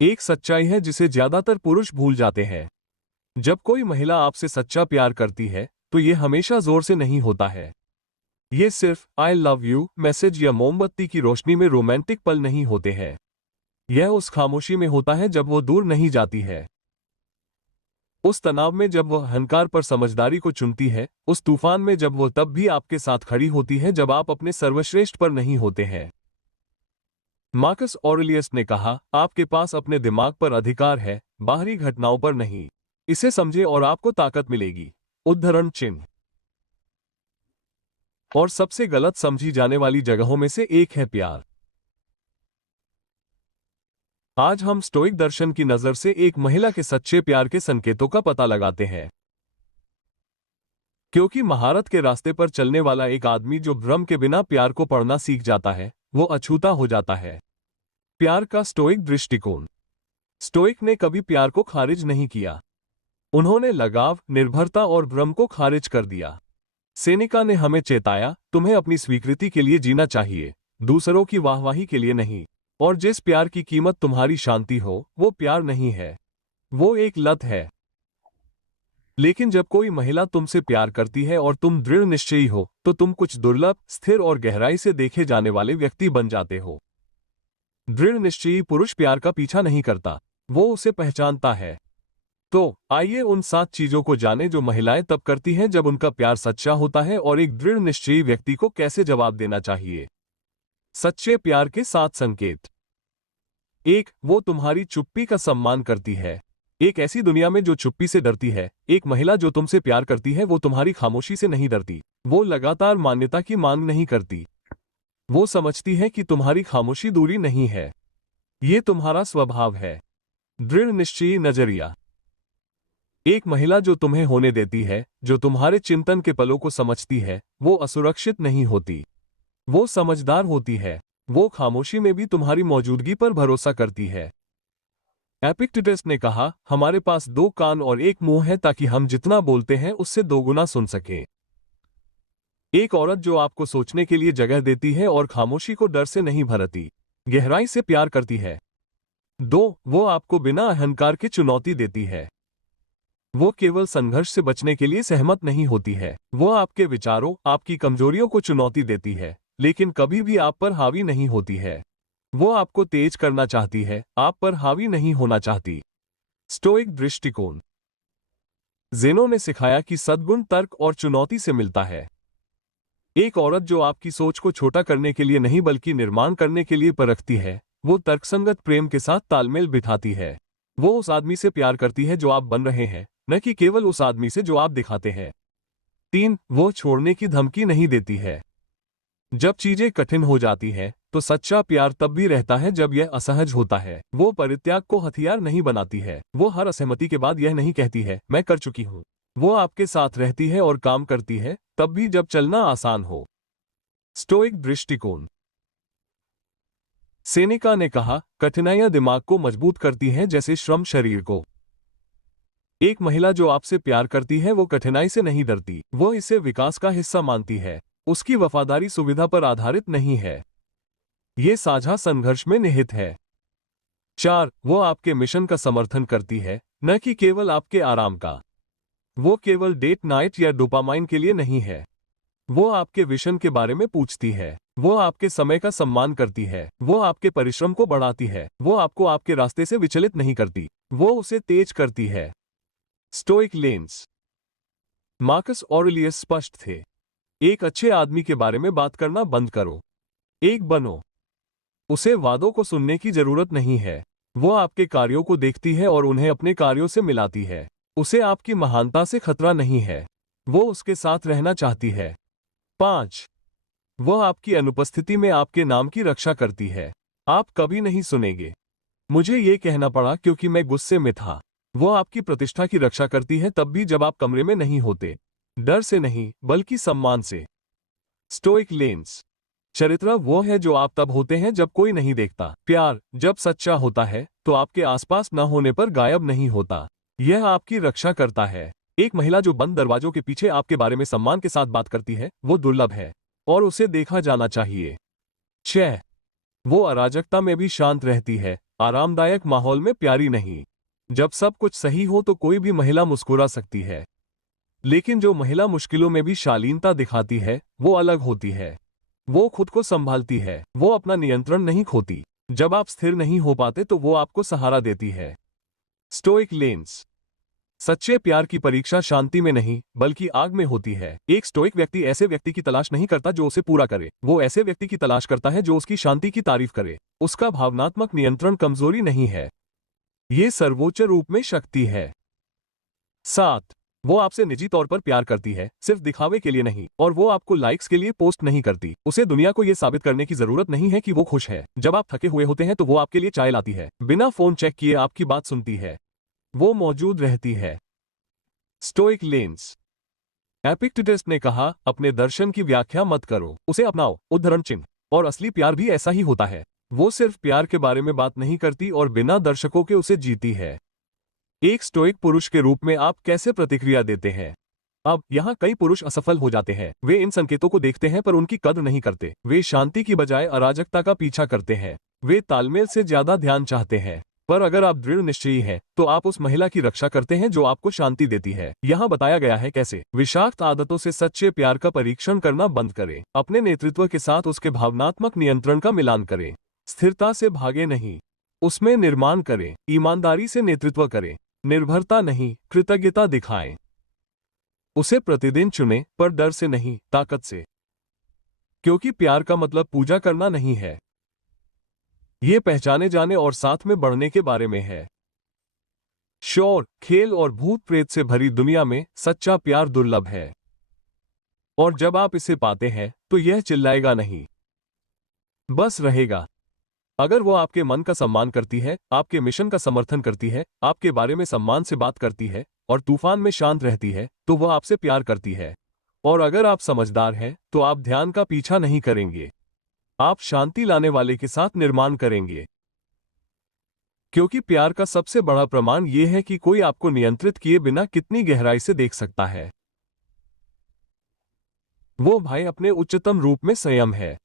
एक सच्चाई है जिसे ज्यादातर पुरुष भूल जाते हैं। जब कोई महिला आपसे सच्चा प्यार करती है तो ये हमेशा जोर से नहीं होता है। ये सिर्फ आई लव यू मैसेज या मोमबत्ती की रोशनी में रोमांटिक पल नहीं होते हैं। यह उस खामोशी में होता है जब वो दूर नहीं जाती है, उस तनाव में जब वह अहंकार पर समझदारी को चुनती है, उस तूफान में जब वो तब भी आपके साथ खड़ी होती है जब आप अपने सर्वश्रेष्ठ पर नहीं होते हैं। मार्कस ऑरेलियस ने कहा, आपके पास अपने दिमाग पर अधिकार है, बाहरी घटनाओं पर नहीं। इसे समझे और आपको ताकत मिलेगी। उद्धरण चिन्ह। और सबसे गलत समझी जाने वाली जगहों में से एक है प्यार। आज हम स्टोइक दर्शन की नजर से एक महिला के सच्चे प्यार के संकेतों का पता लगाते हैं। क्योंकि महारत के रास्ते पर चलने वाला एक आदमी जो भ्रम के बिना प्यार को पढ़ना सीख जाता है, वो अछूता हो जाता है। प्यार का स्टोइक दृष्टिकोण। स्टोइक ने कभी प्यार को खारिज नहीं किया। उन्होंने लगाव, निर्भरता और भ्रम को खारिज कर दिया। सेनेका ने हमें चेताया, तुम्हें अपनी स्वीकृति के लिए जीना चाहिए, दूसरों की वाहवाही के लिए नहीं। और जिस प्यार की कीमत तुम्हारी शांति हो, वो प्यार नहीं है, वो एक लत है। लेकिन जब कोई महिला तुमसे प्यार करती है और तुम दृढ़ निश्चयी हो, तो तुम कुछ दुर्लभ, स्थिर और गहराई से देखे जाने वाले व्यक्ति बन जाते हो। दृढ़ निश्चयी पुरुष प्यार का पीछा नहीं करता, वो उसे पहचानता है। तो आइए उन 7 चीजों को जानें जो महिलाएं तब करती हैं जब उनका प्यार सच्चा होता है और एक दृढ़ निश्चयी व्यक्ति को कैसे जवाब देना चाहिए। सच्चे प्यार के 7 संकेत। 1. वो तुम्हारी चुप्पी का सम्मान करती है। एक ऐसी दुनिया में जो चुप्पी से डरती है, एक महिला जो तुमसे प्यार करती है वो तुम्हारी खामोशी से नहीं डरती। वो लगातार मान्यता की मांग नहीं करती। वो समझती है कि तुम्हारी खामोशी दूरी नहीं है, ये तुम्हारा स्वभाव है। दृढ़ निश्चयी नजरिया। एक महिला जो तुम्हें होने देती है, जो तुम्हारे चिंतन के पलों को समझती है, वो असुरक्षित नहीं होती, वो समझदार होती है। वो खामोशी में भी तुम्हारी मौजूदगी पर भरोसा करती है। एपिक्टेटस ने कहा, हमारे पास 2 कान और 1 मुंह है ताकि हम जितना बोलते हैं उससे 2 गुना सुन सकें। एक औरत जो आपको सोचने के लिए जगह देती है और खामोशी को डर से नहीं भरती, गहराई से प्यार करती है। 2. वो आपको बिना अहंकार के चुनौती देती है। वो केवल संघर्ष से बचने के लिए सहमत नहीं होती है, वो आपके विचारों, आपकी कमजोरियों को चुनौती देती है, लेकिन कभी भी आप पर हावी नहीं होती है। वो आपको तेज करना चाहती है, आप पर हावी नहीं होना चाहती। स्टोइक दृष्टिकोण। ज़ेनो ने सिखाया कि सद्गुण तर्क और चुनौती से मिलता है। एक औरत जो आपकी सोच को छोटा करने के लिए नहीं बल्कि निर्माण करने के लिए परखती है, वो तर्कसंगत प्रेम के साथ तालमेल बिठाती है। वो उस आदमी से प्यार करती है जो आप बन रहे हैं, न कि केवल उस आदमी से जो आप दिखाते हैं। 3. वो छोड़ने की धमकी नहीं देती है। जब चीजें कठिन हो जाती हैं, तो सच्चा प्यार तब भी रहता है जब यह असहज होता है। वो परित्याग को हथियार नहीं बनाती है। वो हर असहमति के बाद यह नहीं कहती है, मैं कर चुकी हूं। वो आपके साथ रहती है और काम करती है, तब भी जब चलना आसान हो। स्टोइक दृष्टिकोण। सेनेका ने कहा, कठिनाइयां दिमाग को मजबूत करती हैं जैसे श्रम शरीर को। एक महिला जो आपसे प्यार करती है वो कठिनाई से नहीं डरती, वो इसे विकास का हिस्सा मानती है। उसकी वफादारी सुविधा पर आधारित नहीं है, ये साझा संघर्ष में निहित है। 4. वो आपके मिशन का समर्थन करती है, न कि केवल आपके आराम का। वो केवल डेट नाइट या डोपामाइन के लिए नहीं है, वो आपके विशन के बारे में पूछती है। वो आपके समय का सम्मान करती है, वो आपके परिश्रम को बढ़ाती है, वो आपको आपके रास्ते से विचलित नहीं करती, वो उसे तेज करती है। Stoic lens. मार्कस ऑरेलियस स्पष्ट थे, एक अच्छे आदमी के बारे में बात करना बंद करो, एक बनो। उसे वादों को सुनने की जरूरत नहीं है, वो आपके कार्यों को देखती है और उन्हें अपने कार्यों से मिलाती है। उसे आपकी महानता से खतरा नहीं है, वो उसके साथ रहना चाहती है। 5. वो आपकी अनुपस्थिति में आपके नाम की रक्षा करती है। आप कभी नहीं सुनेंगे, मुझे ये कहना पड़ा क्योंकि मैं गुस्से में था। वो आपकी प्रतिष्ठा की रक्षा करती है तब भी जब आप कमरे में नहीं होते, डर से नहीं बल्कि सम्मान से। Stoic lens. चरित्र वो है जो आप तब होते हैं जब कोई नहीं देखता। प्यार जब सच्चा होता है तो आपके आसपास न होने पर गायब नहीं होता, यह आपकी रक्षा करता है। एक महिला जो बंद दरवाजों के पीछे आपके बारे में सम्मान के साथ बात करती है, वो दुर्लभ है और उसे देखा जाना चाहिए। 6. वो अराजकता में भी शांत रहती है, आरामदायक माहौल में प्यारी नहीं। जब सब कुछ सही हो तो कोई भी महिला मुस्कुरा सकती है, लेकिन जो महिला मुश्किलों में भी शालीनता दिखाती है वो अलग होती है। वो खुद को संभालती है, वो अपना नियंत्रण नहीं खोती। जब आप स्थिर नहीं हो पाते तो वो आपको सहारा देती है। Stoic lens. सच्चे प्यार की परीक्षा शांति में नहीं बल्कि आग में होती है। एक स्टोइक व्यक्ति ऐसे व्यक्ति की तलाश नहीं करता जो उसे पूरा करे, वो ऐसे व्यक्ति की तलाश करता है जो उसकी शांति की तारीफ करे। उसका भावनात्मक नियंत्रण कमजोरी नहीं है, ये सर्वोच्च रूप में शक्ति है। 7. वो आपसे निजी तौर पर प्यार करती है, सिर्फ दिखावे के लिए नहीं, और वो आपको लाइक्स के लिए पोस्ट नहीं करती। उसे दुनिया को ये साबित करने की जरूरत नहीं है कि वो खुश है। जब आप थके हुए होते हैं तो वो आपके लिए चाय लाती है, बिना फोन चेक किए आपकी बात सुनती है, वो मौजूद रहती है। Stoic lens. एपिक्टेटस ने कहा, अपने दर्शन की व्याख्या मत करो, उसे अपनाओ। उद्धरण चिन्ह। और असली प्यार भी ऐसा ही होता है। वो सिर्फ प्यार के बारे में बात नहीं करती और बिना दर्शकों के उसे जीती है। एक स्टोइक पुरुष के रूप में आप कैसे प्रतिक्रिया देते हैं? अब यहाँ कई पुरुष असफल हो जाते हैं। वे इन संकेतों को देखते हैं पर उनकी कद्र नहीं करते। वे शांति की बजाय अराजकता का पीछा करते हैं। वे तालमेल से ज्यादा ध्यान चाहते हैं। पर अगर आप दृढ़ निश्चयी हैं तो आप उस महिला की रक्षा करते हैं जो आपको शांति देती है। यहाँ बताया गया है कैसे। विषाक्त आदतों से सच्चे प्यार का परीक्षण करना बंद करें। अपने नेतृत्व के साथ उसके भावनात्मक नियंत्रण का मिलान करें। स्थिरता से भागे नहीं, उसमें निर्माण करें। ईमानदारी से नेतृत्व करें, निर्भरता नहीं, कृतज्ञता दिखाएं। उसे प्रतिदिन चुनें, पर डर से नहीं, ताकत से। क्योंकि प्यार का मतलब पूजा करना नहीं है, ये पहचाने जाने और साथ में बढ़ने के बारे में है। शोर, खेल और भूत प्रेत से भरी दुनिया में सच्चा प्यार दुर्लभ है। और जब आप इसे पाते हैं तो यह चिल्लाएगा नहीं, बस रहेगा। अगर वो आपके मन का सम्मान करती है, आपके मिशन का समर्थन करती है, आपके बारे में सम्मान से बात करती है और तूफान में शांत रहती है, तो वह आपसे प्यार करती है। और अगर आप समझदार हैं तो आप ध्यान का पीछा नहीं करेंगे, आप शांति लाने वाले के साथ निर्माण करेंगे। क्योंकि प्यार का सबसे बड़ा प्रमाण यह है कि कोई आपको नियंत्रित किए बिना कितनी गहराई से देख सकता है। वो भाई अपने उच्चतम रूप में संयम है।